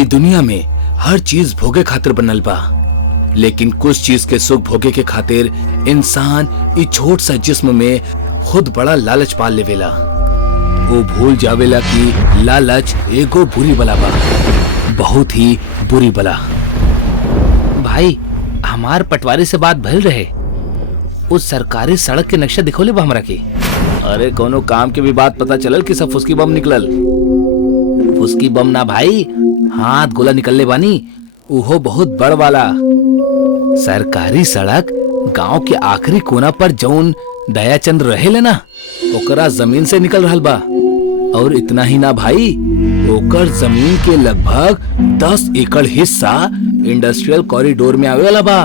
ये दुनिया में हर चीज भोगे खातिर बनल बा, लेकिन कुछ चीज के सुख भोगे के खातिर इंसान इस छोट सा जिस्म में खुद बड़ा लालच पाल लेवेला। वो भूल जावेला कि लालच एगो बुरी बला बा, बहुत ही बुरी बला। भाई हमार पटवारी से बात भइल रहे, उस सरकारी सड़क के नक्शा दिखोले बा हमरा के। अरे कोनो काम के भी बात पता चलल कि सब फुसकी बम निकलल? फुसकी बम ना भाई, हाथ गोला निकलले बानी, उहो बहुत बड़ वाला। सरकारी सड़क गांव के आखिरी कोना पर जौन दयाचंद रहेले ना, ओकरा जमीन से निकल रहल बा। और इतना ही ना भाई, ओकर जमीन के लगभग 10 एकड़ हिस्सा इंडस्ट्रियल कॉरिडोर में आवे वाला बा।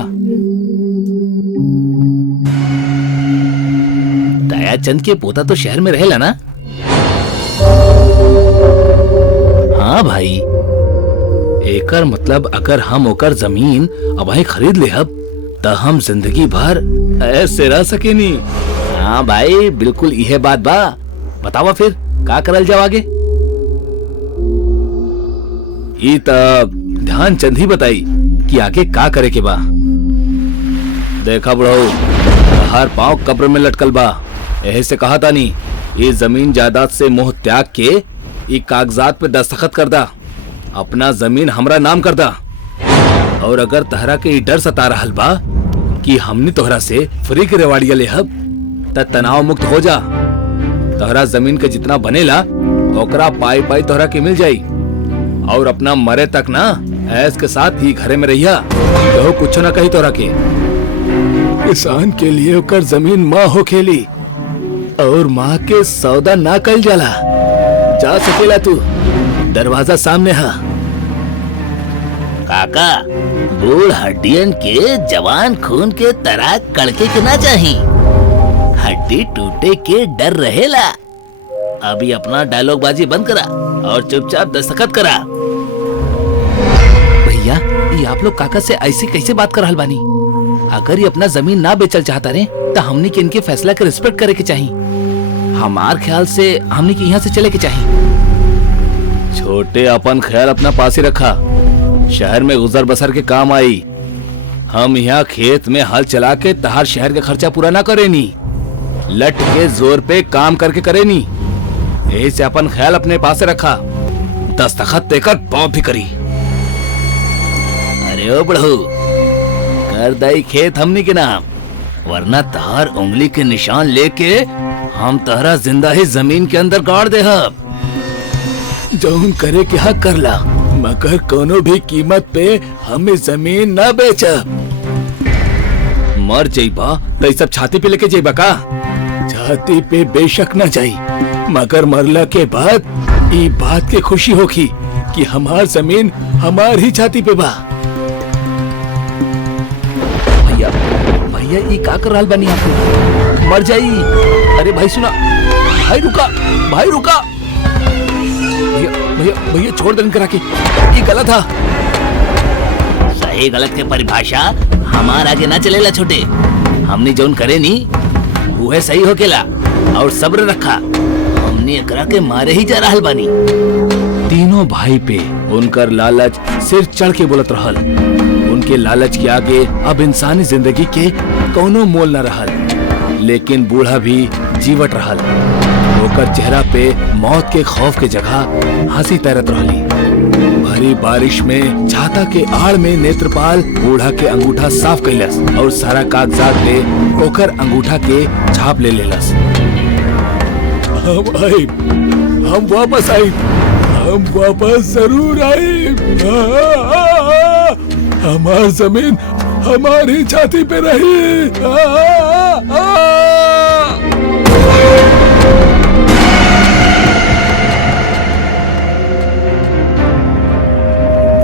दयाचंद के पोता तो शहर में रहेला ना? हाँ भाई, एकर मतलब अगर हम ओकर जमीन अभी खरीद लेहब त हम जिंदगी भर ऐसे रह सकेनी। हाँ भाई, बिल्कुल यह बात बा। बतावा फिर का करल जाओ आगे? ई तब ध्यानचंद ही बताई कि आगे का करे के बा। देखा बड़ो, हर पांव कब्र में लटकल बा। यही से कहा था नी, ये जमीन जायदाद से मोह त्याग के ये कागजात पे दस्तखत कर दा, अपना जमीन हमरा नाम कर दा। और अगर तहरा के डर सता रहल बा कि हमने तोहरा से फ्री के रेवाड़िया लेहब त तनाव मुक्त हो जा। तोहरा जमीन के जितना बनेला ओकरा पाई पाई तोहरा के मिल जाई। और अपना मरे तक ना ऐस के साथ ही घरे में रहिया, तो कुछ ना कही तोहरा के। किसान के लिए ओकर जमीन माँ हो खेली, और माँ के सौदा ना कल जाला। जा सकेला तू, दरवाजा सामने है। काका, बूढ़ हड्डियन के जवान खून के तरह कड़के के ना चाही, हड्डी टूटे के डर रहेला। अभी अपना डायलॉग बाजी बंद करा और चुपचाप दस्तखत करा। भैया, ये आप लोग काका से ऐसे कैसे बात कर रहल बानी? अगर ये अपना जमीन ना बेचल चाहता रहे तो हमने के इनके फैसला के रिस्पेक्ट करे के चाहिए। हमार ख्याल से हमने के यहाँ से चले के चाहिए। छोटे, अपन ख्याल अपना पास ही रखा, शहर में गुजर बसर के काम आई। हम यहाँ खेत में हल चला के तहार शहर का खर्चा पूरा ना करेनी, लट के जोर पे काम करके करेनी। यही से अपन ख्याल अपने पास से रखा, दस्तखत देकर पाँव भी करी। अरे ओ बड़ू, कर दई खेत हमनी के नाम, वरना तहार उंगली के निशान लेके हम तहरा जिंदा ही जमीन के अंदर गाड़ दे। जौन करे के हक करला, मगर कोनो भी कीमत पे हमें जमीन ना बेचा। मर जाइबा तो सब छाती पे लेके जाइबा का? छाती पे बेशक ना जाई, मगर मरला के बाद ये बात के खुशी होगी कि हमार जमीन हमार ही छाती पे बा। भैया, भैया ये का कर रहल बानी आप? मर जाई। अरे भाई सुना, भाई रुका, भाई रुका। भैया भैया भैया छोड़ देन करा के, ये गलत था। सही गलत के परिभाषा हमार आगे ना चलेला छोटे। हमने जौन करे नी वो सही होकेला, और सब्र रखा। हमने एकरा के मारे ही जा रहल बानी। तीनों भाई पे उनकर लालच सिर चढ़ के बोलत रहल। उनके लालच के आगे अब इंसानी जिंदगी के कोनो मोल न रहल। लेकिन बूढ़ा भी जीवट रहल, ओकर चेहरा पे मौत के खौफ के जगह हंसी तैरत रहली। भरी बारिश में छाता के आड़ में नेत्रपाल बूढ़ा के अंगूठा साफ कैलस और सारा कागजात ले ओकर अंगूठा के छाप ले लेलस। हम आए, हम वापस आए, हम वापस जरूर आए। हमार जमीन हमारी छाती पे रही।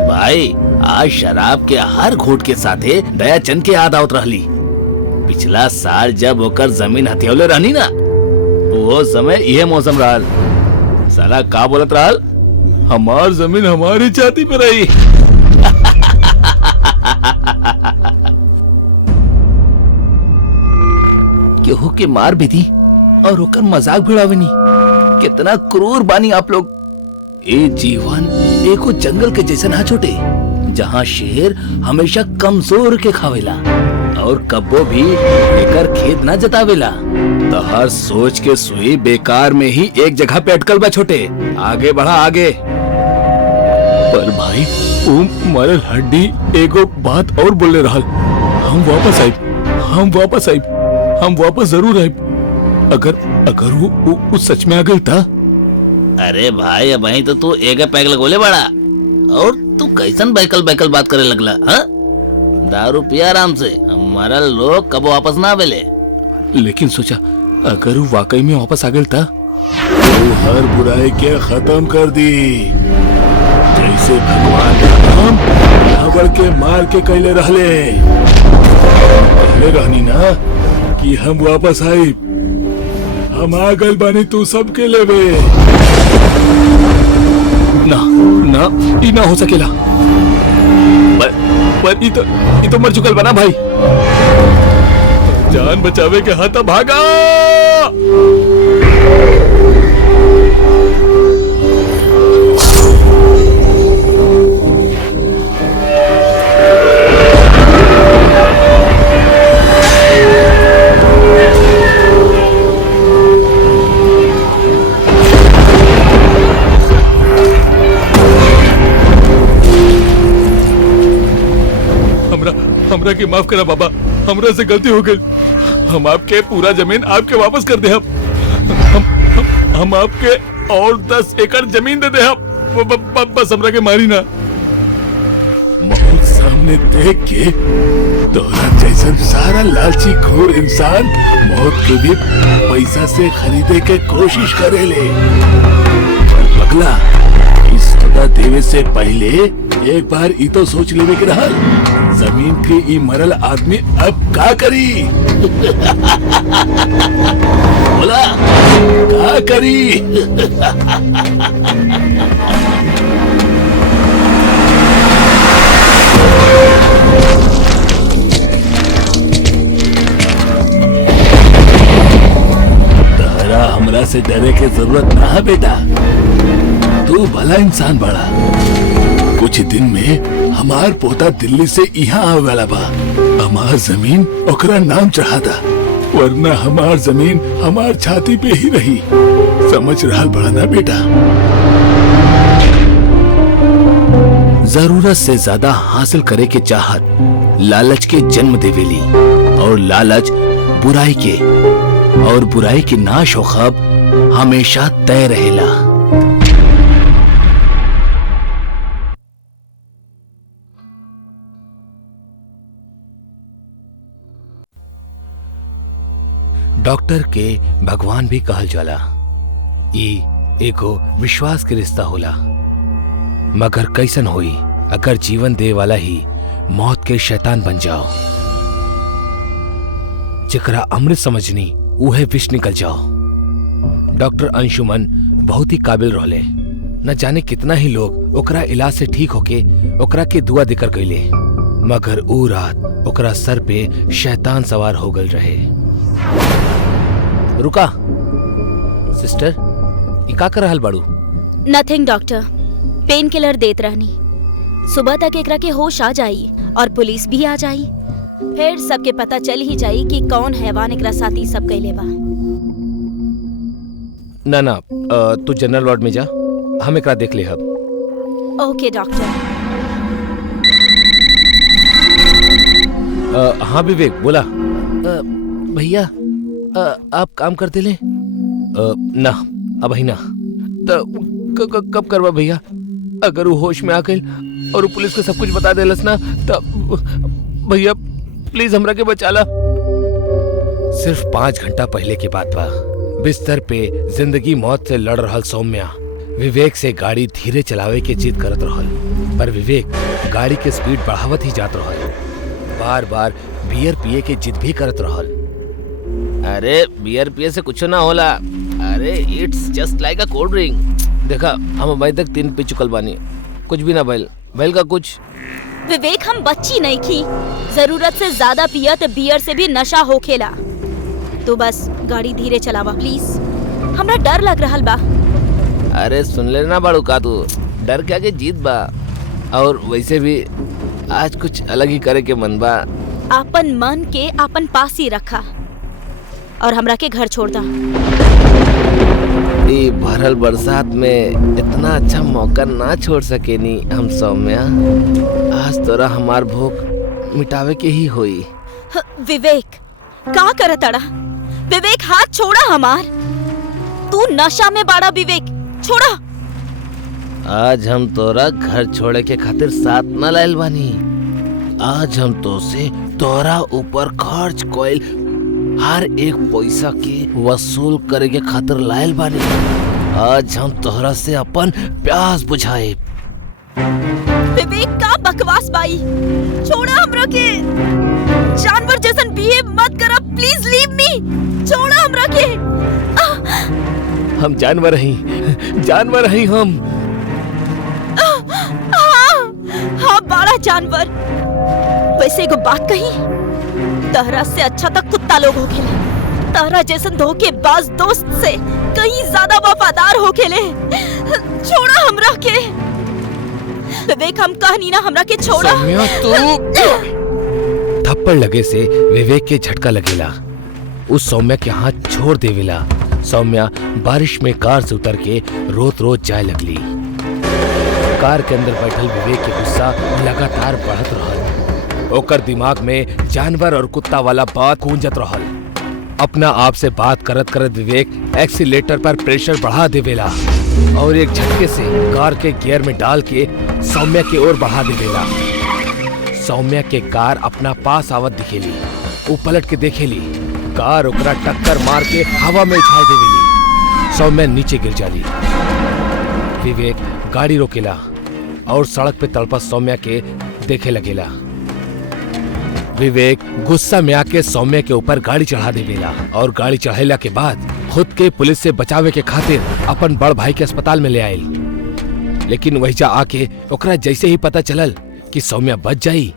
भाई, आज शराब के हर घूंट के साथे दयाचंद के याद आवत रहली। पिछला साल जब ओकर जमीन हथियौले रहनी ना, वो समय यह मौसम रहल। साला का बोलत रहल? हमार जमीन हमारी छाती पे रही। केहू के मार भी दी और ओकर मजाक भिड़ावनी। कितना क्रूर बानी आप लोग। ए जीवन एको जंगल के जैसा ना छोटे, जहाँ शेर हमेशा कमजोर के खावेला और कब्बो भी एकर खेत ना जतावेला। तो हर सोच के सुई बेकार में ही एक जगह पे अटकल बा छोटे। आगे बढ़ा आगे। पर भाई वो मरल हड्डी एगो बात और बोले रहल, हम वापस आइब, हम वापस जरूर आइब। अगर वो सच में आ गई था। अरे भाई अब वहीं तो तू एक पैक लगोले बड़ा, और तू कैसन बैकल बात करे लगला? हाँ, दारू पिया आराम से, हमारा लोग कब वापस ना आवेले। लेकिन सोचा अगर वो वाकई में वापस आ गई था तो हर बुराई के खत्म कर दी, जैसे भगवान राम रावण के मार के कैले रहनी ना कि हम वापस आई, हम आ गए बानी तू सबके लेवे। ना ई ना हो सकेला। पर ई तो मर चुकल बना भाई। जान बचावे के हाथ भागा। हमरा के माफ करा बाबा, हमरा से गलती हो गई। हम आपके पूरा जमीन आपके वापस कर दे। हम आपके और 10 एकड़ जमीन दे दे। बस हमरा के मारी ना। मौत सामने देख के तोरा जैसा सारा लालची खोर इंसान मौत के भी पैसा से खरीदे के कोशिश करेले। पगला, इस सौदा देवे से पहले एक बार ई तो सोच लेवे के रहल, जमीन के ई मरल आदमी अब का करी? बोला का करी? तारा हमरा से डरे के जरूरत ना है बेटा, तू भला इंसान बड़ा। कुछ दिन में हमार पोता दिल्ली से यहाँ आवे वाला बा। हमार जमीन ओकरा नाम चढ़ा दा, वरना हमार जमीन हमार छाती पे ही रही। समझ रहा बड़ा ना बेटा? जरूरत से ज्यादा हासिल करे के चाहत लालच के जन्म देवेली, और लालच बुराई के, और बुराई के नाश हो खब हमेशा तय रहेला। डॉक्टर के भगवान भी कहल जाला। ई एगो विश्वास के रिश्ता होला, मगर कैसन होई अगर जीवन दे वाला ही मौत के शैतान बन जाओ। जेकरा अमृत समझनी उहे विष निकल जाओ। डॉक्टर अंशुमन बहुत ही काबिल रहले, न जाने कितना ही लोग ओकरा इलाज से ठीक होके ओकरा के दुआ देकर गईले, मगर ऊ रात ओकरा सर पे शैतान सवार हो गल रहे। रुका सिस्टर, ई का कर रहल बाड़ू? नथिंग डॉक्टर, पेन किलर देत रहनी। सुबह तक एकरा के होश आ जाई और पुलिस भी आ जाई, फिर सबके पता चल ही जाई कि कौन हैवान एकरा साथी सब कैले बा। ना तू जनरल वार्ड में जा, हम एकरा देख ले हब। ओके डॉक्टर। हाँ विवेक बोला। भैया आप काम करते ले? ना अब ही ना। तो कब करवा भैया? अगर वो होश में आ गई और पुलिस को सब कुछ बता देलस ना, तो भैया प्लीज हमरा के बचाला। सिर्फ 5 घंटा पहले की बात बा। बिस्तर पे जिंदगी मौत से लड़ रहल सौम्या विवेक से गाड़ी धीरे चलावे के जिद करत रहल, पर विवेक गाड़ी के स्पीड बढ़ावत ही जात रहल। बार बार बियर पिए के जिद भी करत रहल। अरे बियर पिए से कुछ ना होला, अरे it's just like a cold drink. देखा हम अभी तक 3 पी चुकल बानी, कुछ भी ना भइल का कुछ। विवेक हम बच्ची नहीं की, जरूरत से ज्यादा पिया तो बियर से भी नशा होखेला। तो बस गाड़ी धीरे चलावा प्लीज, हमरा डर लग रहल बा। अरे सुन ले ना बाड़ू का तू, डर के आगे जीत बा। और वैसे भी आज कुछ अलग ही करे के मन बा। आपन मन के आपन पास ही रखा और हमरा के घर छोड़ दा। ये भरल बरसात में इतना अच्छा मौका ना छोड़ सकेनी हम सौम्या। आज तोरा हमार भूख मिटावे के ही होई। विवेक का करत अड़ा? विवेक हाथ छोड़ा हमार। तू नशा में बाड़ा विवेक, छोड़ा। आज हम तोरा घर छोड़े के खातिर साथ न लाइल बानी। आज हम तो से तोरा ऊपर खर्च कोइल हर एक पैसा के वसूल करे के खातिर लाइल बानी। आज हम तोहरा से अपन प्यास बुझाए। विवेक का बकवास बाई, छोड़ा हमरा के। जानवर जैसन बिहेव मत करा, प्लीज लीव मी। छोड़ा हमरा के। हम जानवर ही हम। हाँ बड़ा जानवर। वैसे एगो बात कही, तहरा से अच्छा तक कुत्ता लोग हो खेले। तहरा जैसन धोखेबाज दोस्त से कहीं ज्यादा वफादार हो खेले। छोड़ा हमरा के। विवेक हम कहनी ना हमरा के छोड़ा। थप्पड़ लगे से विवेक के झटका लगेला। उस सौम्या के हाथ छोड़ देवेला। सौम्या बारिश में कार से उतर के रोत रोत जाए लगली। कार के अंदर बैठल विवेक के गुस्सा लगातार बढ़त रहल। ओकर दिमाग में जानवर और कुत्ता वाला बात गूंजत रहल। अपना आप से बात करत करत विवेक एक्सीलेटर पर प्रेशर बढ़ा देवेला और एक झटके से कार के गियर में डाल के सौम्या की ओर बढ़ा देवेला। सौम्या के कार अपना पास आवत दिखेली। वो पलट के देखेली, कार ओकरा टक्कर मार के हवा में उछाल देवेली। सौम्या नीचे गिर जाली। विवेक गाड़ी रोकेला और सड़क पे तड़पत सौम्या के देखे लगेला। विवेक गुस्सा में आके सौम्या के ऊपर गाड़ी चढ़ा देवेला और गाड़ी चढ़ेला के बाद खुद के पुलिस से बचावे के खातिर अपन बड़ भाई के अस्पताल में ले आयल। लेकिन वहीजा आके ओकरा जैसे ही पता चलल कि सौम्या बच जाई,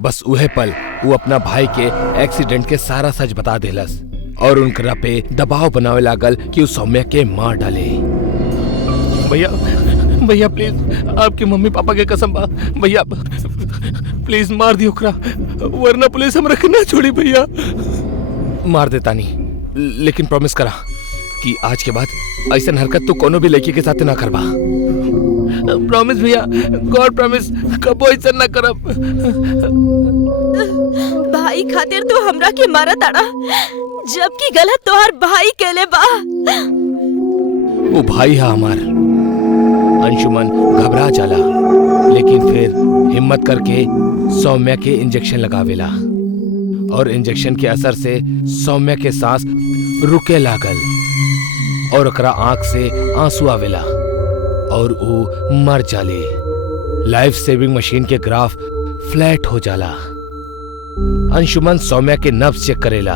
बस उहे पल वो अपना भाई के एक्सीडेंट के सारा सच बता देलस और उनकरा पे दबाव बनावे लागल कि वो सौम्या के मार डाले। भैया प्लीज, आपके मम्मी पापा के कसम बा भैया, प्लीज मार दियो ओकरा, वरना पुलिस हमरा के ना छोड़ी भैया। मार देता नहीं, लेकिन प्रॉमिस करा कि आज के बाद ऐसा हरकत तो कोनो भी लड़की के साथ ना करबा। प्रॉमिस भैया, गॉड प्रॉमिस, कबो ऐसा ना करब। भाई खातिर तू हमरा के मारत अड़ा, जबकि गलत तोहर भाई केले बा। वो भाई है हमार। अंशुमन घबरा जाला, लेकिन फिर हिम्मत करके सौम्या के इंजेक्शन लगावेला और इंजेक्शन के असर से सौम्या के सांस रुके लागल और ओकरा आंख से आंसू आवेला और वो मर जाले। लाइफ सेविंग मशीन के ग्राफ फ्लैट हो जाला। अंशुमन सौम्या के नब्ज चेक करेला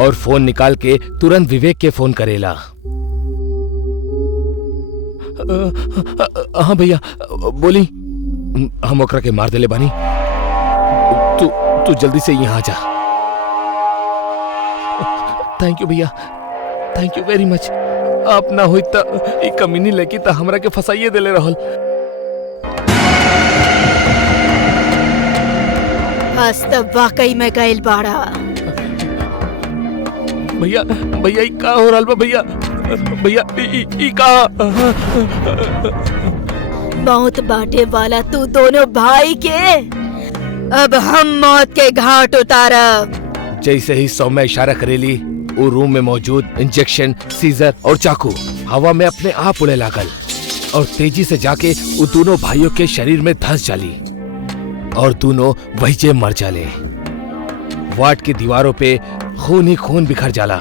और फोन निकाल के तुरंत विवेक के फोन करेला। हाँ भैया बोली, हम ओकरा के मार देले बानी। तू जल्दी से यहाँ आ जा। थैंक यू भैया, थैंक यू वेरी मच। आप ना हुई त ई कमीनी लड़की त हमरा के फसाइए देले रहल। आज तो वाकई में गइल बाड़ा। भैया ई का हो रहल बा भैया? भैया ई का? मौत बांटे वाला तू दोनों भाई के, अब हम मौत के घाट उतारब। जैसे ही सौम्या इशारा करेली, वो रूम में मौजूद इंजेक्शन, सीजर और चाकू हवा में अपने आप उड़े लागल और तेजी से जाके वो दोनों भाइयों के शरीर में धंस जाली और दोनों वहीं मर जाले। वार्ड की दीवारों पे खून ही खून बिखर जाला।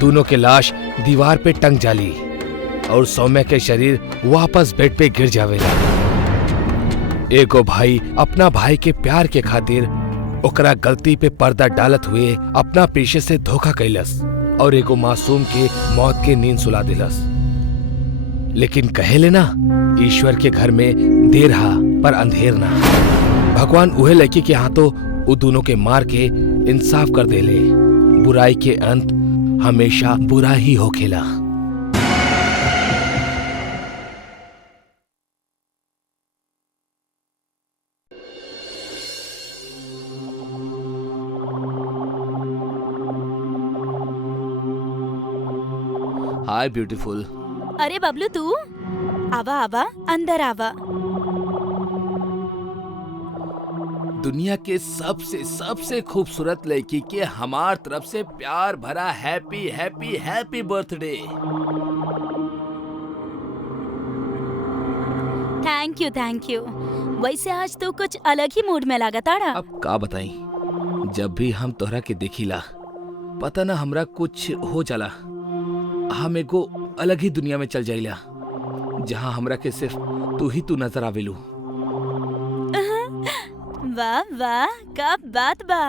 दोनों के लाश दीवार पे टंग जाली और सौम्या के शरीर वापस बेड पे गिर जावेला। एगो भाई अपना भाई के प्यार के खातिर ओकरा गलती पे पर्दा डालत हुए अपना पेशे से धोखा कैलस और एगो मासूम के मौत के नींद सुला दिलस। लेकिन कहेले ना, ईश्वर के घर में देर हा पर अंधेर ना। भगवान उहे लड़की के हाथों वो दोनों के मार के इंसाफ कर देले। बुराई के अंत हमेशा बुरा ही होखेला। हाय ब्यूटीफुल। अरे बबलू तू आवा आवा अंदर आवा। दुनिया के सबसे सबसे खूबसूरत लड़की के हमार तरफ से प्यार भरा happy happy happy birthday. Thank you. वैसे आज तो कुछ अलग ही मूड में लगा ताड़ा। अब का बताई, जब भी हम तोहरा के देखिला पता ना हमरा कुछ हो जाला। हम एगो अलग ही दुनिया में चल जाइला जहाँ हमरा के सिर्फ तू नजर आवेलू। वाह वाह का बात बा।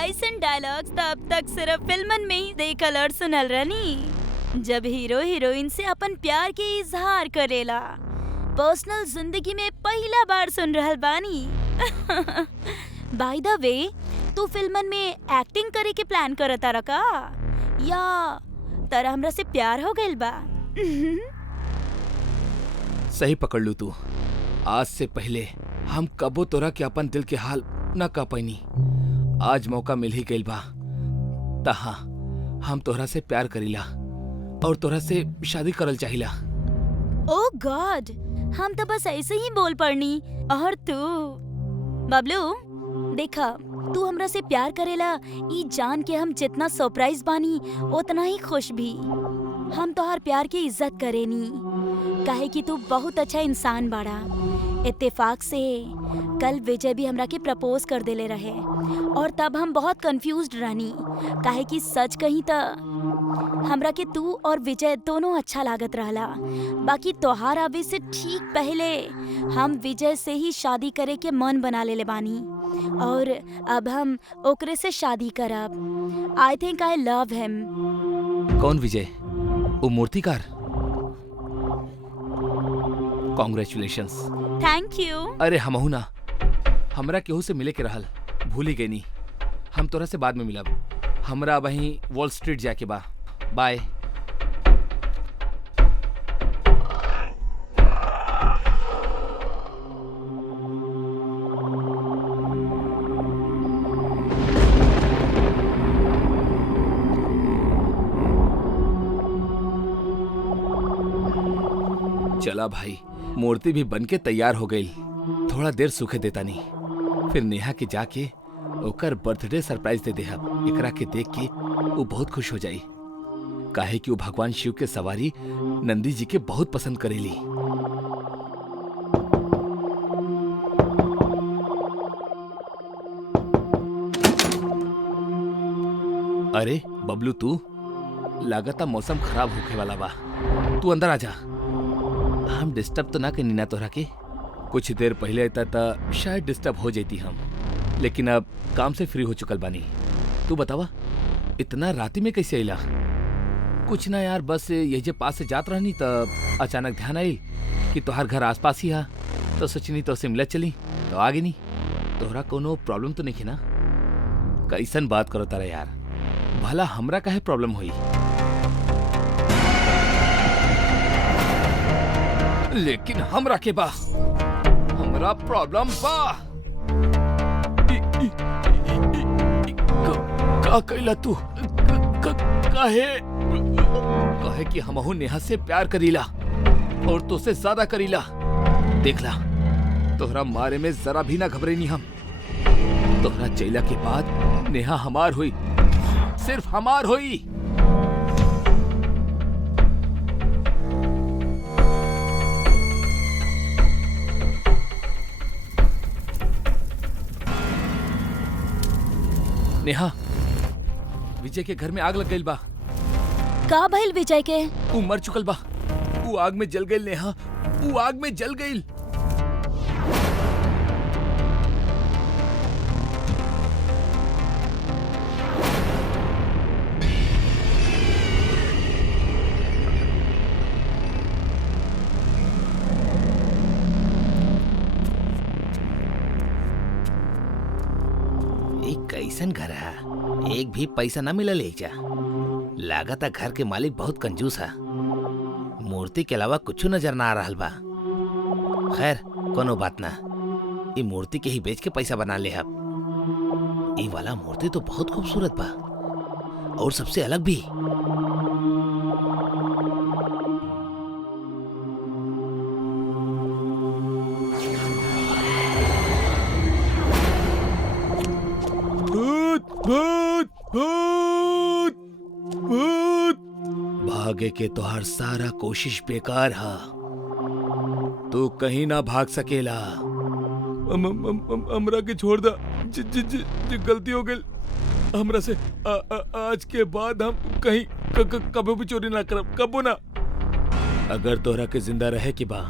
ऐसन डायलॉग्स तो अब तक सिर्फ फिल्मन में ही देखल और सुनल रहनी, जब हीरो हीरोइन से अपन प्यार के इजहार करेला। पर्सनल जिंदगी में पहला बार सुन रहल बानी। बाय द वे, तू फिल्मन में एक्टिंग करे के प्लान करता रका या तारा हमरा से प्यार हो गइल बा? सही पकड़ लू तू। आज से पहले हम कबो तोरा के अपन दिल के हाल न कह पैनी। आज मौका मिल ही गइल बा। तहा हम तोहरा से प्यार करीला और तोहरा से शादी करल चाहिला। ओह गॉड, हम तो बस ऐसे ही बोल पड़नी। और तू बबलू देखा, तू हमरा से प्यार करेला ई जान के हम जितना सरप्राइज बानी उतना ही खुश भी। हम तोहार प्यार की इज्जत करेनी काहे कि तू बहुत अच्छा इंसान बाड़ा। इत्तेफाक से कल विजय भी हमरा के प्रपोज कर देले रहे और तब हम बहुत कंफ्यूज्ड रहनी काहे कि सच कहीं त हमरा के तू और विजय दोनों अच्छा लागत रहला। बाकी तोहार आवे से ठीक पहले हम विजय से ही शादी करे के मन बना लेले बानी और अब हम ओकरे से शादी करब। आई थिंक आई लव हिम। कौन विजय? वो मूर्तिकार? कॉन्ग्रेचुलेशंस। Thank you. अरे हमहू ना, हमरा केहू से मिले के रहल, भूल ही गई नी। हम तोरा से बाद में मिलब। हमरा वहीं वॉल स्ट्रीट जाके बा। बाय। चला भाई, मूर्ति भी बन के तैयार हो गई। थोड़ा देर सूखे देता नहीं, फिर नेहा के जाके ओकर बर्थडे सरप्राइज दे देहब। एकरा के देख के वो बहुत खुश हो जाई काहे कि वो भगवान शिव के सवारी नंदी जी के बहुत पसंद करेली। अरे बबलू, तू लागता मौसम खराब होके वाला बा। तू अंदर आ जा। हम डिस्टर्ब तो ना करी ना तोहरा के? कुछ देर पहले तक शायद डिस्टर्ब हो जाती हम, लेकिन अब काम से फ्री हो चुकल बानी। तू बतावा इतना राती में कैसे आइला? कुछ ना यार, बस ये जे पास से जात रहनी तब अचानक ध्यान आइल कि तोहार घर आसपास ही है, तो सोचनी तो से मिलत चली तो आगे नहीं। तोहरा कोनो प्रॉब्लम तो नहीं ना? कैसन बात करो तारा यार, भला हमरा काहे प्रॉब्लम हुई? लेकिन हमरा के बा, हमरा प्रॉब्लम बा। का कैला तू? काहे कि हमहू नेहा से प्यार करीला और तो से ज्यादा करीला। देखला, तोहरा मारे में जरा भी ना घबरेनी हम। तोहरा चैला के बाद नेहा हमार हुई, सिर्फ हमार हुई। नेहा, विजय के घर में आग लग गई बा। का भइल विजय के? वो मर चुकल बा। वो आग में जल गई नेहा, वो आग में जल गई। कैसन घर है, एक भी पैसा ना मिला ले जा। लागत घर के मालिक बहुत कंजूस है। मूर्ति के अलावा कुछ नजर ना आ रहा बा। खैर कोनो बात ना, ये मूर्ति के ही बेच के पैसा बना ले। अब ये वाला मूर्ति तो बहुत खूबसूरत बा और सबसे अलग भी। भूत भूत भूत। भागे के तोहार सारा कोशिश बेकार हा। तू कहीं ना भाग सकेला। हमरा के छोड़ दा। जी गलती हो गई हमरा से। आज के बाद हम कहीं कभी भी चोरी ना करब, कबो ना। अगर तोहरा के जिंदा रहे के बा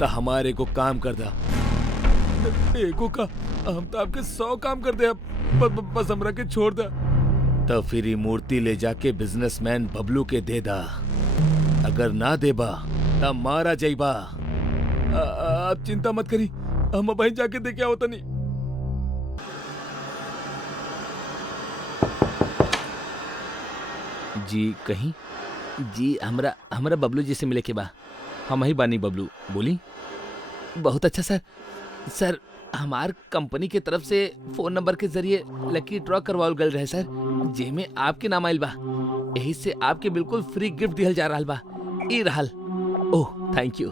तो हमारे को काम कर दा। एको का हम तो आपके 100 काम कर दे। अब बस हमरा के छोड़ दा। तो फिर ये मूर्ति ले जाके बिजनेसमैन बबलू के दे दा। अगर ना देबा तब मारा जाइबा। आप चिंता मत करी, हम वहीं जाके देखे होता नहीं। जी कहीं जी हमरा बबलू जी से मिले के बा। हम ही बानी बबलू। बोली। बहुत अच्छा सर हमार कंपनी के तरफ से फोन नंबर के जरिए लकी ड्रॉ करवाल गल रहे सर, जेमे आपके नाम आइल बा। यही से आपके बिल्कुल फ्री गिफ्ट दिहल जा रहल बा। ई रहल। Oh thank you.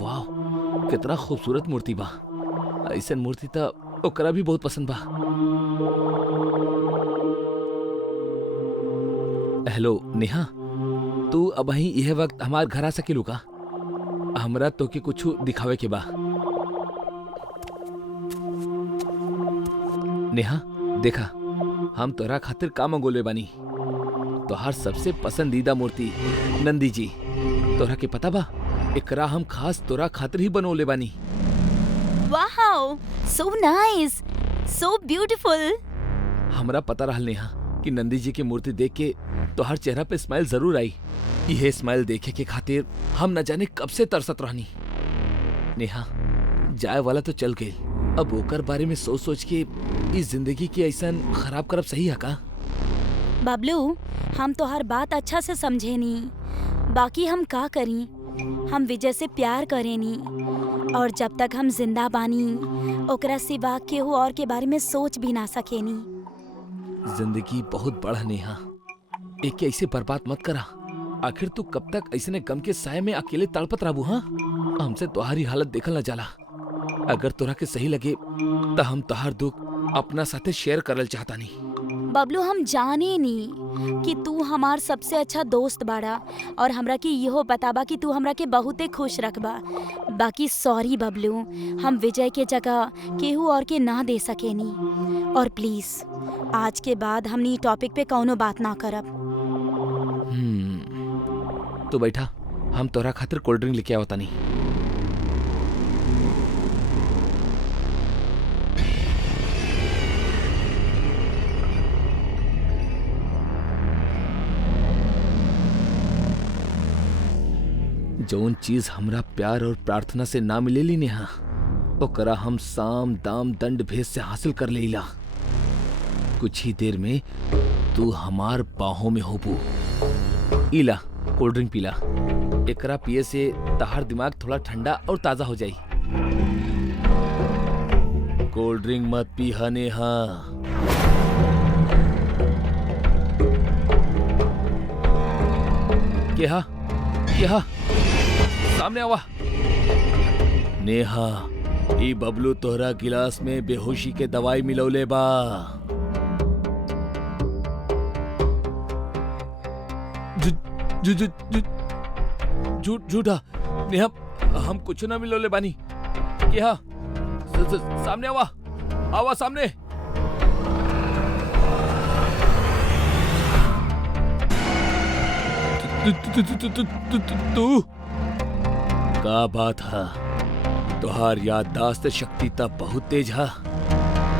वाह कितना खूबसूरत मूर्ति बा। ऐसन मूर्ति तो ओकरा भी बहुत पसंद बा। हेलो नेहा, तू अब ही यह वक्त हमार घर आ सकेलू का? हमरा तो के कुछ दिखावे के बा। नेहा देखा, हम तोरा खातिर का मंगोले बानी। तोहार सबसे पसंदीदा मूर्ति नंदी जी। तोरा के पता बा एकरा हम खास तोरा खातिर ही बनोले बानी। Wow, so nice, so beautiful। हमरा पता रहल नेहा कि नंदी जी की मूर्ति देख के तोहर चेहरा पे स्माइल जरूर आई। यह स्माइल देखे के खातिर हम न जाने कब से तरसत रहनी। नेहा जाए वाला तो चल गई, अब ओकर बारे में सोच सोच के इस जिंदगी की ऐसा खराब करब सही है का? बबलू, हम तो हर बात अच्छा से समझे नी, बाकी हम का करी। हम विजय से प्यार करेनी और जब तक हम जिंदा बानी ओकरा सिवा केहू और के बारे में सोच भी ना सकेनी। जिंदगी बहुत बड़ा नेहा, एक ऐसे बर्बाद मत करा। आखिर तू कब तक ऐसे गम के साये में अकेले तड़पत रहबू? हाँ, हमसे तुम्हारी हालत देखल न जाला। अगर तोरा के सही लगे तो हम तोहार दुख अपना साथे शेयर करल चाहता नहीं। बबलू, हम जाने नी कि तू हमार सबसे अच्छा दोस्त बाड़ा और हमरा के इहो बताबा कि तू हमरा के बहुते खुश रखबा। बाकी सॉरी बबलू, हम विजय के जगह केहू और के ना दे सकेनी। और प्लीज आज के बाद हमनी टॉपिक पे कौनो बात ना करब। तो बैठा, हम तोरा खातिर कोल्ड ड्रिंक लेके आवता नहीं। जौन चीज हमरा प्यार और प्रार्थना से ना मिलेली नेहा, ओकरा हम साम दाम दंड भेद से हासिल कर लेला। कुछ ही देर में तू हमार बाहों में होबू। इला कोल्ड ड्रिंक पीला, एकरा पिए से तहार दिमाग थोड़ा ठंडा और ताजा हो जाई। कोल्ड ड्रिंक मत पी नेहा। क्या सामने आवा। नेहा, ई बबलू तोहरा गिलास में बेहोशी के दवाई मिलौले बा। झूठा नेहा, हम कुछ ना मिलौले बानी। क्या सामने आवा सामने। तू का बात है? तोहार याददाश्त शक्ति तब बहुत तेज है।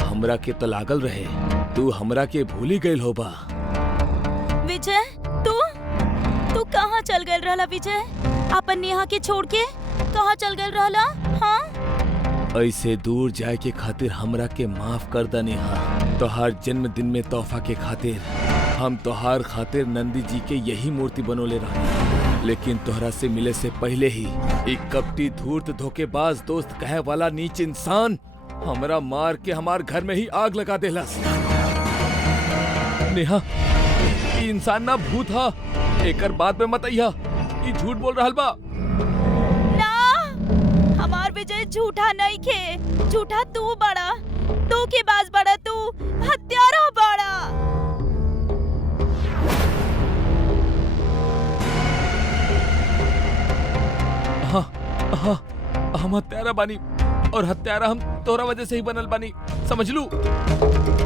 हमरा के तो लागल रहे तू हमरा के भूली गईल होबा। विजय, तू कहाँ चल गए रहला? विजय, अपन नेहा के छोड़ के कहाँ चल गए रहला? हाँ, ऐसे दूर जाए के खातिर हमरा के माफ कर दा नेहा। तोहार जन्मदिन में तोहफा के खातिर हम तोहार खातिर नंदी जी के यही मूर्ति बनोले रहे, लेकिन तोहरा से मिले से पहले ही एक कपटी धूर्त धोखेबाज दोस्त कहे वाला नीच इंसान हमरा मार के हमार घर में ही आग लगा देलस। नेहा, ई इंसान ना भूत हा, एकर बात में मत आइहा। ई झूठ बोल रहल बा। ना, हमार हमार विजय झूठा नहीं खे, झूठा तू बड़ा, तू के बाज बड़ा, तू हत्यारा बड़ा। हाँ, हम हत्यारा बानी और हत्यारा हम तोरा वजह से ही बनल बानी, समझ लू।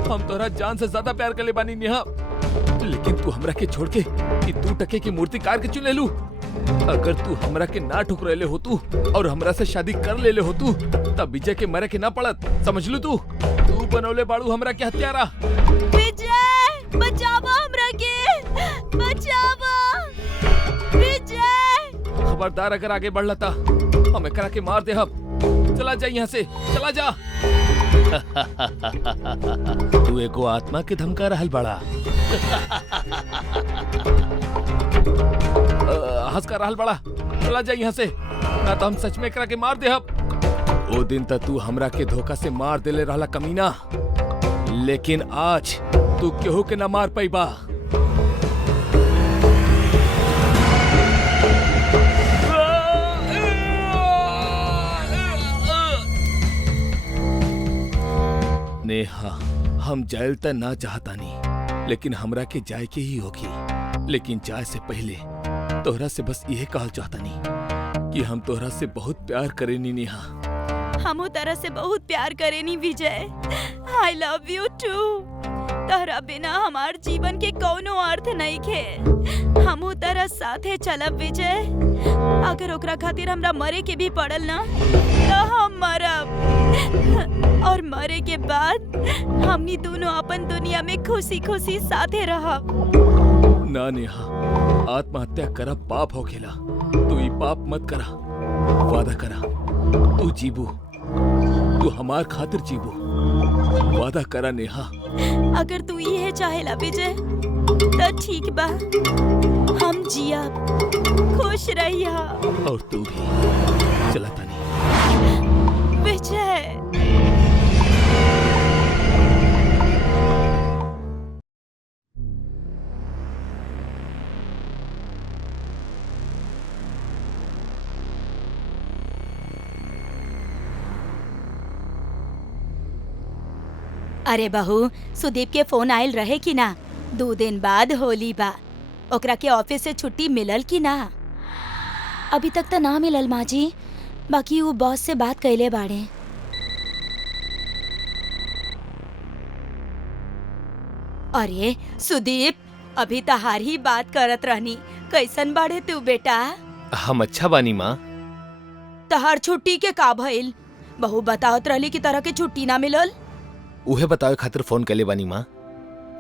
हम तोरा जान से ज्यादा प्यार कर ले बानी नेहा, लेकिन तू हमरा के छोड़ के कि 2 टके की मूर्ति कार के चुन ले लू। अगर तू हमरा के ना ठुकरा ले हो तू और हमरा से शादी कर ले हो तू, तब विजय के मरे के ना पड़त, समझ लू। तू बनौले बाड़ू हमरा के हत्यारा। विजय बचावा हमरा के, बचावा विजय। खबरदार, अगर आगे बढ़ लता हमें करा के मार दे। हम चला जा यहाँ से, चला जा। तू एको आत्मा के धमका रहल बड़ा, हंस कर रहल बड़ा। चला जा यहाँ से, ना तो हम सच में करा के मार दे। हम वो दिन तक तू हमरा के धोखा से मार देले रहला कमीना, लेकिन आज तू केहू के ना मार पाइबा। नेहा, हम जायल त ना चाहतानी, लेकिन हमरा के जाए के ही होगी। लेकिन जाए से पहले तोहरा से बस यह कहल चाहतानी कि हम तोहरा से बहुत प्यार करेनी नेहा। हमो तरह से बहुत प्यार करेनी Vijay. I love you too. तोहरा बिना हमार जीवन के कोनो अर्थ नहीं खे। हमो तरह साथे चलब विजय। अगर ओकरा खातिर हमरा मरे के भी पड़ल ना, तो हम मरब, और मरे के बाद हमनी दोनों अपन दुनिया में खुशी खुशी साथे रहब। ना नेहा, आत्महत्या करब पाप होखेला। तू ई पाप मत करा, वादा करा। तू जीबू, तू हमार खातिर जीबू, वादा करा नेहा। अगर तू ये चाहेला विजय तो ठीक बा, हम जियब, खुश रहिया। और तू भी। चला तानी विजय। अरे बहू, सुदीप के फोन आयल रहे कि ना? 2 दिन बाद होली बा, ओकरा के ऑफिस से छुट्टी मिलल कि ना? अभी तक तो ना मिलल माँ जी, बाकी वो बॉस से बात कैले बाड़े। अरे सुदीप, अभी तहार ही बात करत रहनी। कैसन बाड़े तू बेटा? हम अच्छा बानी माँ। तहार छुट्टी के का भइल? बहू बतावत रहली कि तरह के छुट्टी ना मिलल। उहे बतावे खातिर फोन कैले बानी माँ।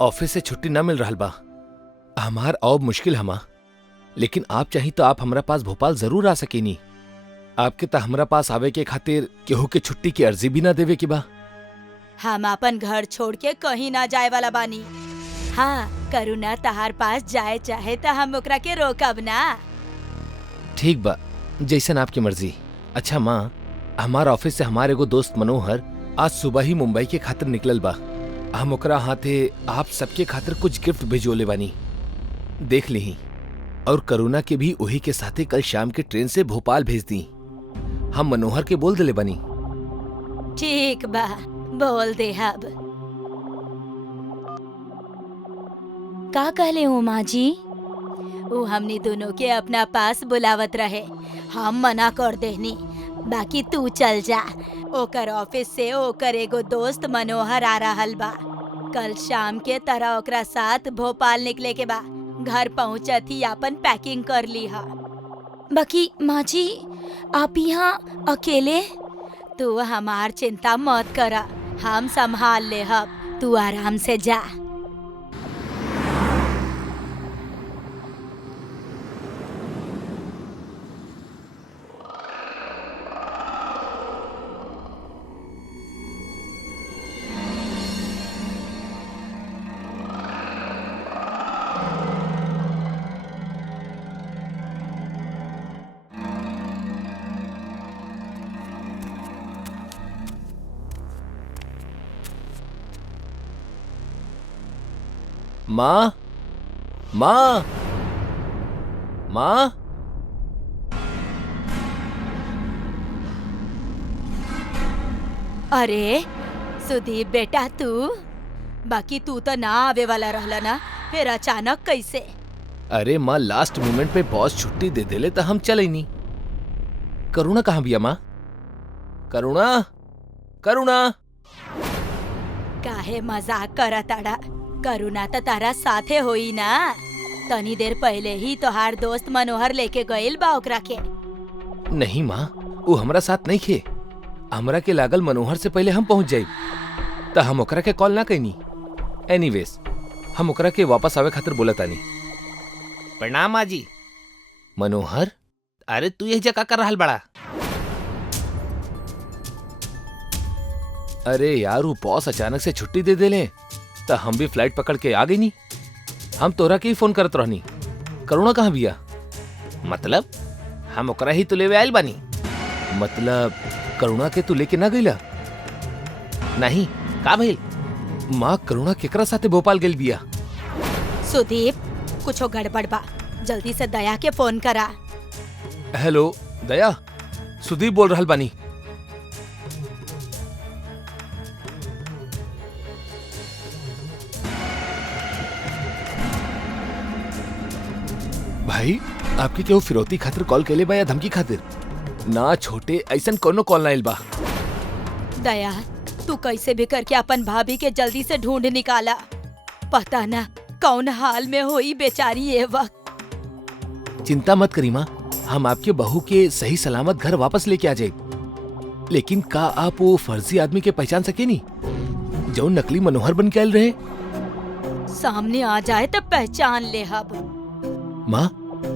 ऑफिस से छुट्टी ना मिल रहल बा, हमार अब मुश्किल हमा। लेकिन आप चाही तो आप हमरा पास भोपाल जरूर आ सकेनी। आपके तो हमरा पास आवे के खातिर केहू के छुट्टी की अर्जी भी ना देवे की बा। हम अपन घर छोड़ के कहीं ना जाए वाला बानी। हाँ, करुणा तहार पास जाए चाहे तो हम ओकरा के रोकब ना। ठीक बा, जैसन आपकी मर्जी। अच्छा माँ, हमार ऑफिस से हमारे एगो दोस्त मनोहर आज सुबह ही मुंबई के खातिर निकलल बा। हम ओकरा हाथे आप सबके खातिर कुछ गिफ्ट भेजोले बानी, देख ली। और करुणा के भी वही के साथे कल शाम के ट्रेन से भोपाल भेज दी। हम मनोहर के बोल दिले बानी। ठीक बा, बोल दे। अब का कहले उमा जी? वो हमनी दोनों के अपना पास बुलावत रहे, हम मना कर देनी। बाकी तू चल जा, ओकर ऑफिस से ओकर एगो दोस्त मनोहर आ रहल बा। कल शाम के तरह ओकरा साथ भोपाल निकले के बा। घर पहुँचत ही अपन पैकिंग कर ली हा। बाकी माँ जी, आप यहाँ अकेले? तू हमार चिंता मत करा, हम संभाल ले हब, तू आराम से जा। माँ, माँ, माँ, अरे सुदीप बेटा तू, बाकी तू तो ना आवे वाला रहला ना, फिर अचानक कैसे? अरे माँ, लास्ट मोमेंट पे बॉस छुट्टी दे देले तो हम चले नहीं। करुणा कहाँ बिया माँ? करुणा, करुणा। काहे मजाक करत आड़ा? करुणा तो तारा साथे होई ना। तनी देर पहले ही तोहार दोस्त मनोहर लेके गइल बा ओकरा के। नहीं माँ, वो हमरा साथ नहीं खे। हमरा के लागल मनोहर से पहले हम पहुंच जाई, तो हम ओकरा के कॉल ना कईनी। एनीवेज, हम ओकरा के वापस आवे खातिर बोला तानी। प्रणाम माँ जी। मनोहर, अरे तू यही जगह कर रहल बड़ा? अरे यार, वो बॉस अचानक से छुट्टी दे देले, तो हम भी फ्लाइट पकड़ के आ गई नी। हम तोरा के ही फोन करत रहनी। करुणा कहाँ बिया? मतलब हम ओकरा ही तो लेवे आइल बानी। मतलब करुणा के तू लेके ना गईला? नहीं, का भइल? माँ, करुणा केकरा साथे भोपाल गेल बिया? सुदीप, कुछो गड़बड़ बा, जल्दी से दया के फोन करा। हेलो दया, सुदीप बोल रहल बानी। भाई, आपके केहू फिरौती खातिर कॉल केले बा या धमकी खातिर? ना छोटे, ऐसन कोनो कॉल ना आइल बा। दया, तू कैसे भी करके अपन भाभी के जल्दी से ढूंढ निकाला। पता ना कौन हाल में होई बेचारी ये वक्त। चिंता मत करी माँ, हम आपके बहू के सही सलामत घर वापस लेके आ जाए। लेकिन का आप वो फर्जी आदमी के पहचान सके नी, जो नकली मनोहर बन के आयल रहे? सामने आ जाए तो पहचान ले हब। माँ,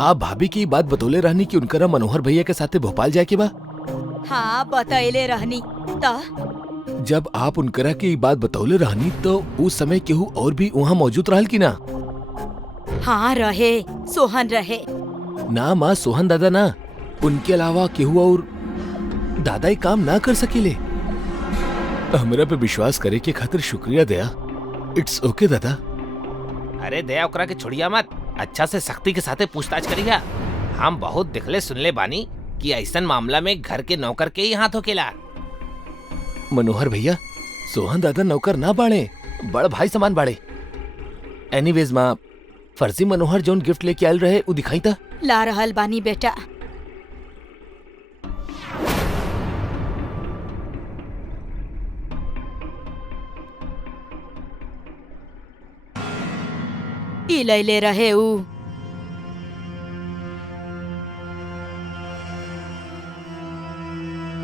आप भाभी की बात बतौले रहनी कि उनकरा मनोहर भैया के साथे भोपाल जाए के बा। हाँ, बतैले रहनी। जब आप उनकरा की बात बतौले रहनी तो उस समय केहू और भी वहाँ मौजूद रहल की ना? हाँ रहे, सोहन रहे। ना माँ, सोहन दादा ना, उनके अलावा केहू और दादा ही काम ना कर सकेले। हमरा पे विश्वास करे के खातिर शुक्रिया दया। इट्स ओके दादा। अरे दया, ओकरा के छोड़िया मत, अच्छा से सख्ती के साथे पूछताछ करिया। हम बहुत दिखले सुनले बानी कि ऐसन मामला में घर के नौकर के ही हाथ होकेला। मनोहर भैया, सोहन दादा नौकर ना बाड़े, बड़ भाई समान बाड़े। एनीवेज माँ, फर्जी मनोहर जोन गिफ्ट लेके आयल रहे वो दिखाई था। ला रहल बानी बेटा। ई ले रहे ऊ।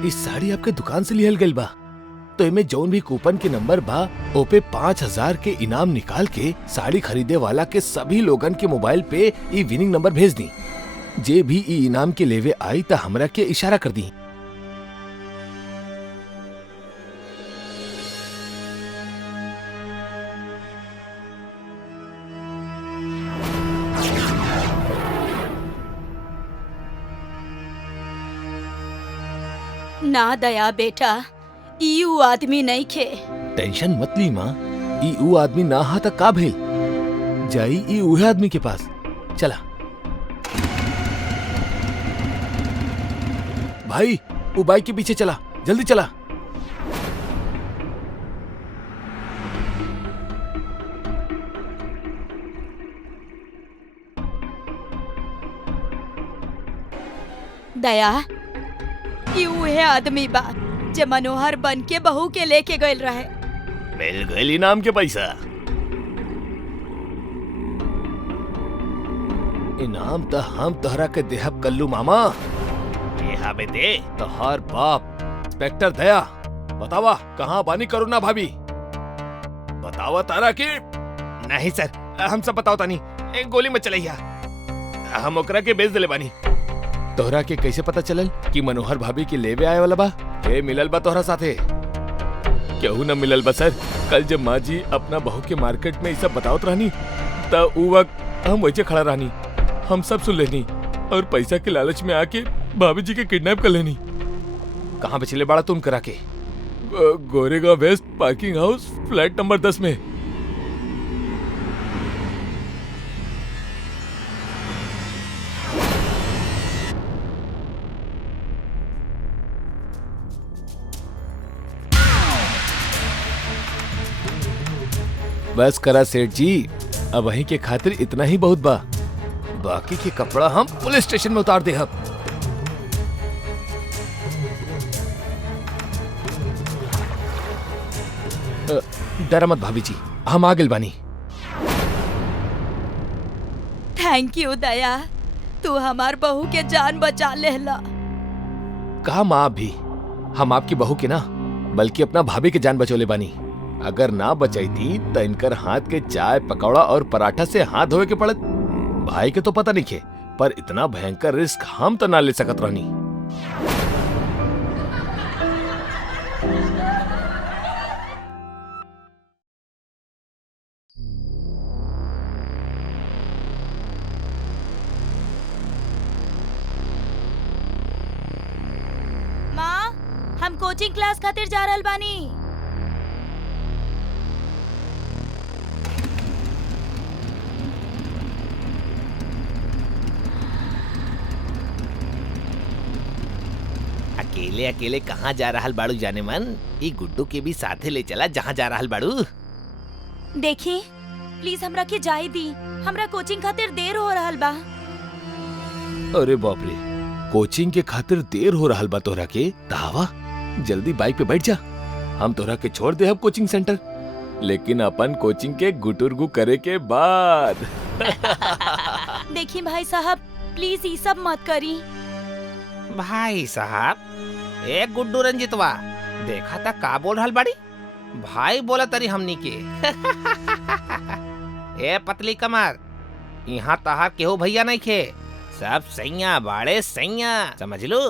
इस साड़ी आपके दुकान से लिहल गइल बा, तो इमे जौन भी कूपन के नंबर बा ओपे 5000 के इनाम निकाल के साड़ी खरीदे वाला के सभी लोगन के मोबाइल पे ई विनिंग नंबर भेज दी। जे भी ई इनाम के लेवे आई ता हमरा के इशारा कर दी। ना दया बेटा, ई ऊ आदमी नहीं खे। टेंशन मत ली माँ, ई ऊ आदमी ना हा ता का भेल? जाई ई उहे आदमी के पास। चला भाई, वो बाइक के पीछे चला, जल्दी चला। दया, ई उहे आदमी बा जे मनोहर बन के बहू के लेके गइल रहे। मिल गइल इनाम के पैसा। इनाम तो हम तोहरा के देहब कल्लू मामा। ये बेटे, तोहर बाप इंस्पेक्टर दया, बतावा कहाँ बानी करुणा भाभी? बतावा तारा की। नहीं सर, हम सब बताओ तानी, एक गोली मत चलैया। हम ओकरा के बेच दिले बानी। तोहरा के कैसे पता चलल कि मनोहर भाभी के लेवे आए वाला बा? के मिलल बा तोहरा साथे? केहू न मिलल बा सर। कल जब माँ जी अपना बहू के मार्केट में ये सब बतावत रहनी तब उ वक्त हम वैसे खड़ा रहनी, हम सब सुन लेनी और पैसा के लालच में आके भाभी जी के किडनैप कर लेनी। कहाँ पे चले बाड़ा तुम करा के? Goregaon west parking house flat number 10 में। बस करा सेठ जी, अब वहीं के खातिर इतना ही बहुत बा। बाकी के कपड़ा हम पुलिस स्टेशन में उतार दे। अब डरा मत भाभी जी, हम आ गइल बानी। थैंक यू दया, तू हमार बहू के जान बचा लेला। कहा माँ भी, हम आपकी बहू के ना बल्कि अपना भाभी के जान बचोले बानी। अगर ना बचाई थी तो इनकर हाथ के चाय पकौड़ा और पराठा से हाथ धोए के पड़त। भाई के तो पता नहीं खे, पर इतना भयंकर रिस्क हम तो ना ले सकत रहनी। माँ, हम कोचिंग क्लास खातिर जा रहल बानी। अकेले अकेले कहाँ जा रहल बाड़ू जाने मन? ई गुड्डू के भी साथे ले चला जहाँ जा रहल बाड़ू। देखी, प्लीज हमरा के जाई दी, हमरा कोचिंग खातिर देर हो रहल बा। अरे बाप रे, कोचिंग के खातिर देर हो रहल बा तोहरा के? तावा जल्दी बाइक पे बैठ जा, हम तोहरा के छोड़ दे अब कोचिंग सेंटर, लेकिन अपन कोचिंग के गुटुरगु करे के बाद। देखी भाई साहब, प्लीज ये सब मत करी। भाई साहब, ए गुड्डू रंजितवा, देखा था का बोल रहल बाड़ी? भाई बोला तरी हमनी के। ए पतली कमर, यहाँ तहार केहू भैया नहीं खे, सब सैया बाड़े सैया, समझ लो।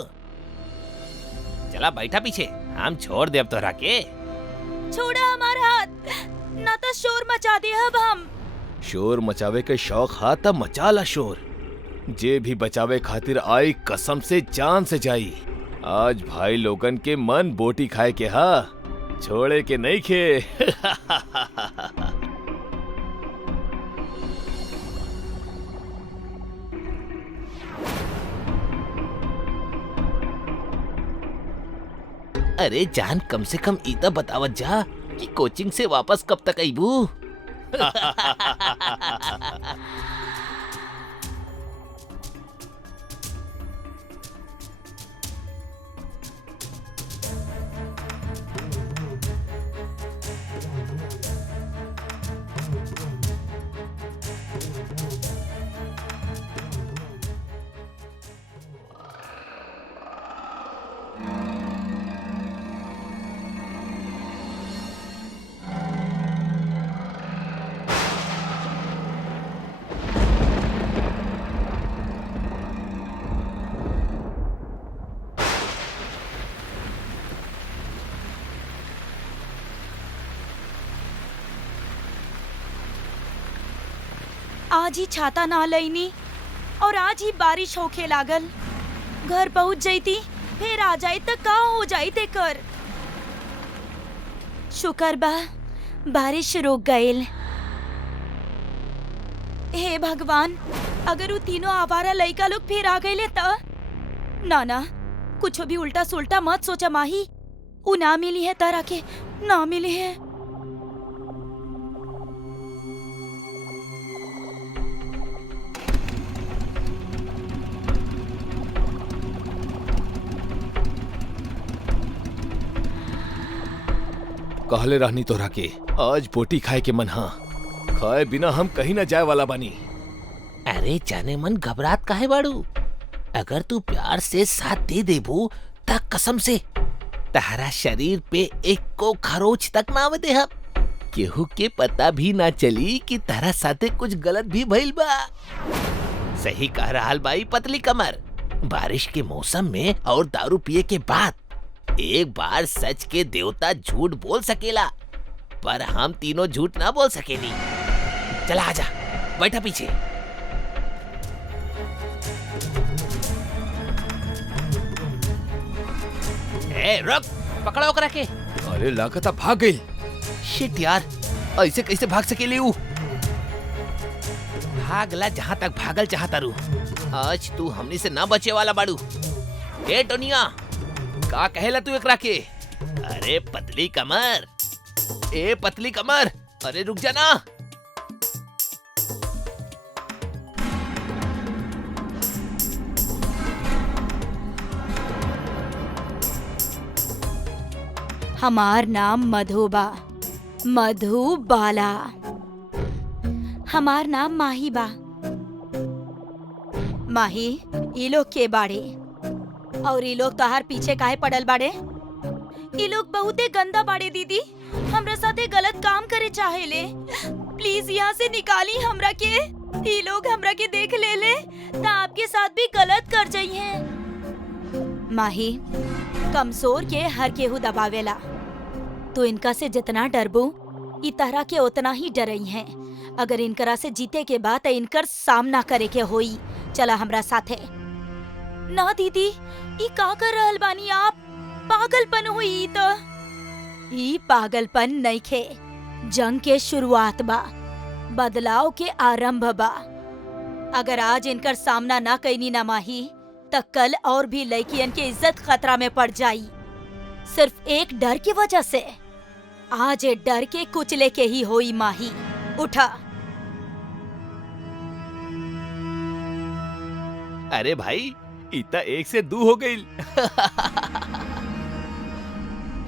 चला बैठा पीछे, हम छोड़ दे अब तोहरा के। छोड़ा हमारा हाथ, ना तो शोर मचा दे अब हम। शोर मचावे के शौक हा तब मचा ला शोर। जे भी बचावे खातिर आई कसम से जान से जाई। आज भाई लोगन के मन बोटी खाए के हा, छोड़े के नहीं खे। अरे जान, कम से कम इतना बतावत जा कि कोचिंग से वापस कब तक आईबू? आज ही छाता ना लईनी और आज ही बारिश होखे लागल। घर पहुंच जईती, फिर आ जाई त का हो जाई तेकर। शुक्र बा बारिश रुक गईल। हे भगवान, अगर वो तीनों आवारा लइका लोग फिर आ गईले त? ना, कुछ भी उल्टा सुल्टा मत सोचा माही। उ ना मिली है तारा के, ना मिली है। कहले रहनी तोहरा के आज बोटी खाए के मन हा, खाए बिना हम कहीं न जाए वाला बानी। अरे जाने मन, घबरात काहे बाड़ू? अगर तू प्यार से साथ दे देबू त कसम से तहरा शरीर पे एक को खरोच तक ना आवे देहब। केहू के पता भी ना चली कि तहरा साथे कुछ गलत भी भइल बा। सही कह रहल बाई पतली कमर। बारिश के मौसम में और दारू पिए के बाद एक बार सच के देवता झूठ बोल सकेला, पर हम तीनों झूठ ना बोल सकेनी। चला आजा, बैठा पीछे। ए रुक, पकड़ो करा के। अरे लागता भाग गई। शिट यार, ऐसे कैसे भाग सकेली ऊ? भागला जहाँ तक भागल चाहता रू। आज तू हमनी से ना बचे वाला बाड़ू। ए टोनिया, का कहेला तू एकरा के? अरे पतली कमर, ए पतली कमर, अरे रुक जा ना। हमार नाम मधुबा, मधुबाला। हमार नाम माही बा। माही, ई लोग के बाड़े और ई लोग तोहार पीछे काहे पड़ल बाड़े? ई लोग बहुते गंदा बाड़े दीदी, हमरा साथे गलत काम करे चाहेले। प्लीज यहाँ से निकाली हमरा के। ई लोग हमरा के देख ले ता आपके साथ भी गलत कर जाइए। माही, कमजोर के हर केहू दबावेला, तो इनका से जितना डरबू ई तरह के उतना ही डरई हैं। अगर इनकरा से जीते के बाद इनकर सामना करे के होई। चला हमरा साथे। ना दीदी, ई का कर रहल बानी आप? पागलपन हुई ई तो। ई पागलपन नइखे, जंग के शुरुआत बा, बदलाव के आरंभ बा। अगर आज इनकर सामना ना कईनी ना माही, त कल और भी लड़कियन के इज्जत खतरा में पड़ जाई, सिर्फ एक डर की वजह से। आज ये डर के कुचले के ही होई माही। उठा। अरे भाई, इतना एक से दू हो गई।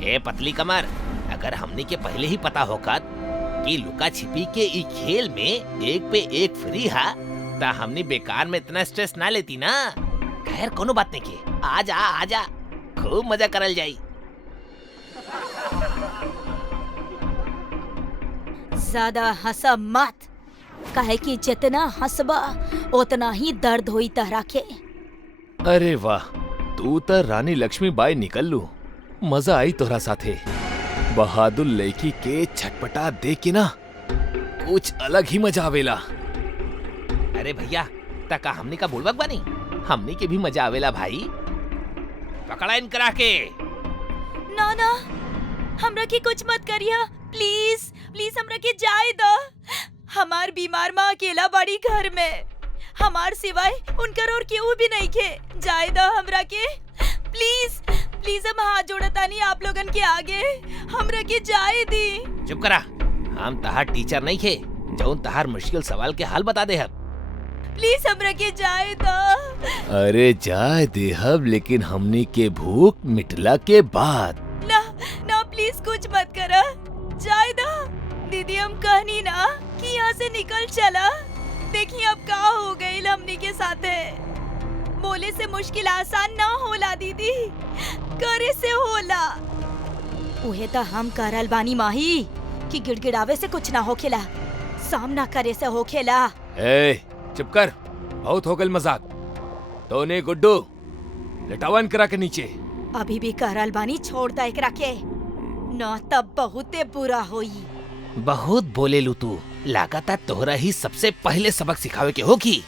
ए पतली कमर, अगर हमने के पहले ही पता होगा कि लुका छिपी के ई खेल में एक पे एक फ्री है, ता हमने बेकार में इतना स्ट्रेस ना लेती ना। खैर कोनो बात नहीं की, आजा खूब मजा करल जाई। ज्यादा हंसा मत, काहे कि जितना हंसबा उतना ही दर्द होई तहरा के। अरे वाह, तू तो रानी लक्ष्मीबाई निकल लू। मजा आई तोहरा साथे। बहादुर लड़की के छटपटा देख के ना कुछ अलग ही मजा आवेला। अरे भैया, तका हमने का बोलबक बानी, हमने के भी मजा आवेला भाई। पकड़ा इन करा के। ना ना, हमरा के कुछ मत करिया, प्लीज प्लीज हमरा के जाए दो। हमार बीमार माँ अकेला बड़ी घर में, हमार सिवाय उनकर और केहू भी नहीं खे। जाए दो हमरा के, प्लीज प्लीज। हम हाथ जोड़तानी आप लोगन के आगे, हमरा के जाए दी। चुप करा, हम तहार टीचर नहीं खे जौन तहार मुश्किल सवाल के हल बता दे। प्लीज हमरा के जाए दो। अरे जाए देहब, लेकिन हमनी के भूख मिटला के बाद। ना ना, प्लीज कुछ मत करा, जाए दो। दीदी, हम कहनी ना कि यहाँ से निकल चला। देखिए अब का हो गई हमनी के साथे। बोले से मुश्किल आसान ना होला दीदी, करे से होला। उहे तो हम करल बानी माही कि गिड़गिड़ावे से कुछ ना होखेला, सामना करे से होखेला। ए, चुप कर, बहुत हो गल मजाक। तोने गुड्डू लटावन करा के नीचे। अभी भी करल बानी, छोड़ दा एकरा के, ना तब बहुते बुरा होई। बहुत बोले लू तू, लगातार तोहरा ही सबसे पहले सबक सिखावे के होगी।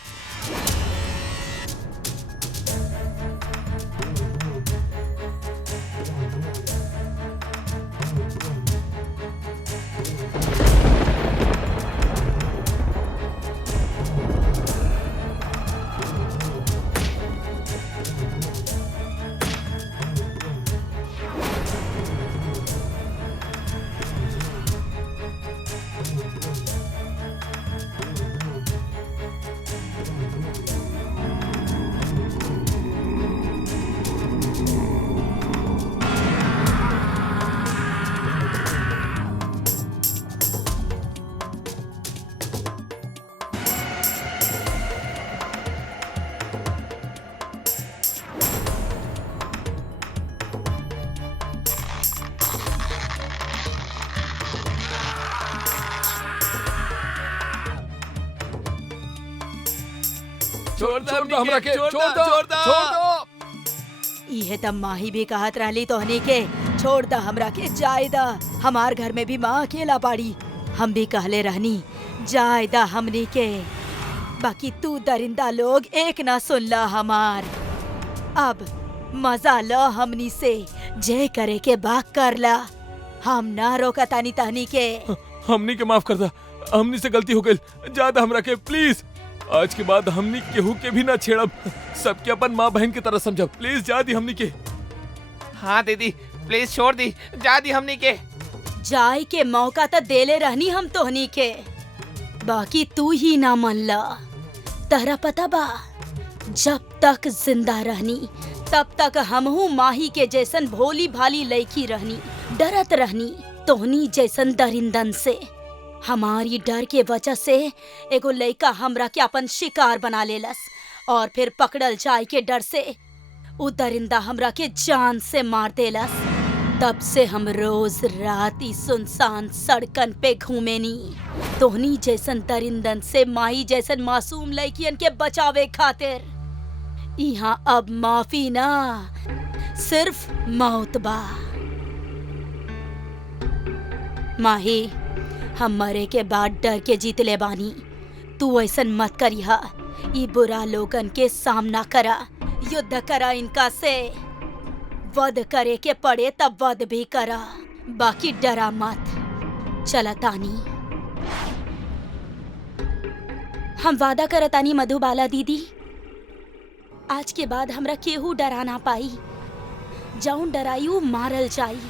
छोड़ दो हमरा के, छोड़ दो। इहे तब माही भी कहत रहली तोहनी के, छोड़ दा हमरा के, जाए दा। हमार घर में भी माँ अकेला बाड़ी, हम भी कहले रहनी जाए दा हमनी के। बाकी तू दरिंदा लोग एक ना सुनला हमार। अब मजा लो हमनी से, जे करे के बाक कर ला। हम ना रोका तानी तहनी के। हमनी के माफ कर दा, हमनी से गलती हो गई। ज्यादा हमरा के प्लीज। आज के बाद हमनी केहू के भी ना छेड़ब, सबके अपन माँ बहन की तरह समझब। प्लीज जा दी हमनी के। हाँ दीदी, प्लीज छोड़ दी, जा दी हमनी के। जाए के मौका तो देले रहनी हम तोहनी के, बाकी तू ही ना मनला। तहरा पता बा, जब तक जिंदा रहनी तब तक हमहू माही के जैसन भोली भाली लड़की रहनी, डरत रहनी तोहनी जैसन दरिंदन से। हमारी डर के वजह से एगो लड़का हमरा के अपन शिकार बना लेलस, और फिर पकड़ल जाए के डर से उ दरिंदा हमरा के जान से मार देलस। तब से हम रोज रात ई सुनसान सड़कन पे घूमेनी, तोहनी जैसन दरिंदन से माही जैसन मासूम लड़कियन के बचावे खातिर। यहाँ अब माफी ना, सिर्फ मौत बा। माही, हम मरे के बाद डर के जीत ले बानी। तू ऐसन मत करिहा। ई बुरा लोगन के सामना करा, युद्ध करा इनका से। वध करे के पड़े तब वध भी करा, बाकी डरा मत। चला तानी, हम वादा करतानी मधुबाला दीदी, आज के बाद हमरा केहू डरा ना पाई। जौन डराई उ मारल जाई।